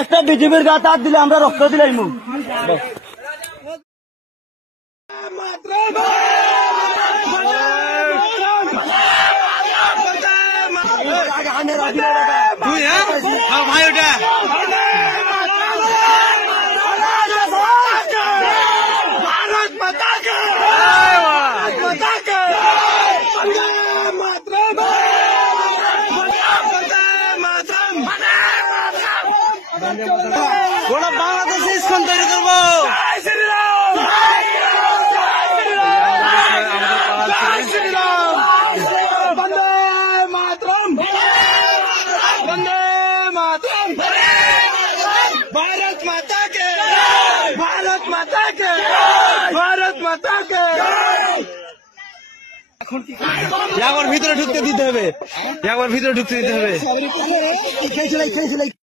একটা বিজেপির গাছ হাত দিলে আমরা রক্ত দিলাম। ভাই ওটা भारत माता के माता के গোটা বাংলাদেশে ইস্কন তৈরি করবো। বন্দে মাতরম, বন্দে মাতরম, भारत माता के, भारत माता के, भारत माता के। একবার ভিতরে ঢুকতে দিতে হবে, একবার ভিতরে ঢুকতে দিতে হবে।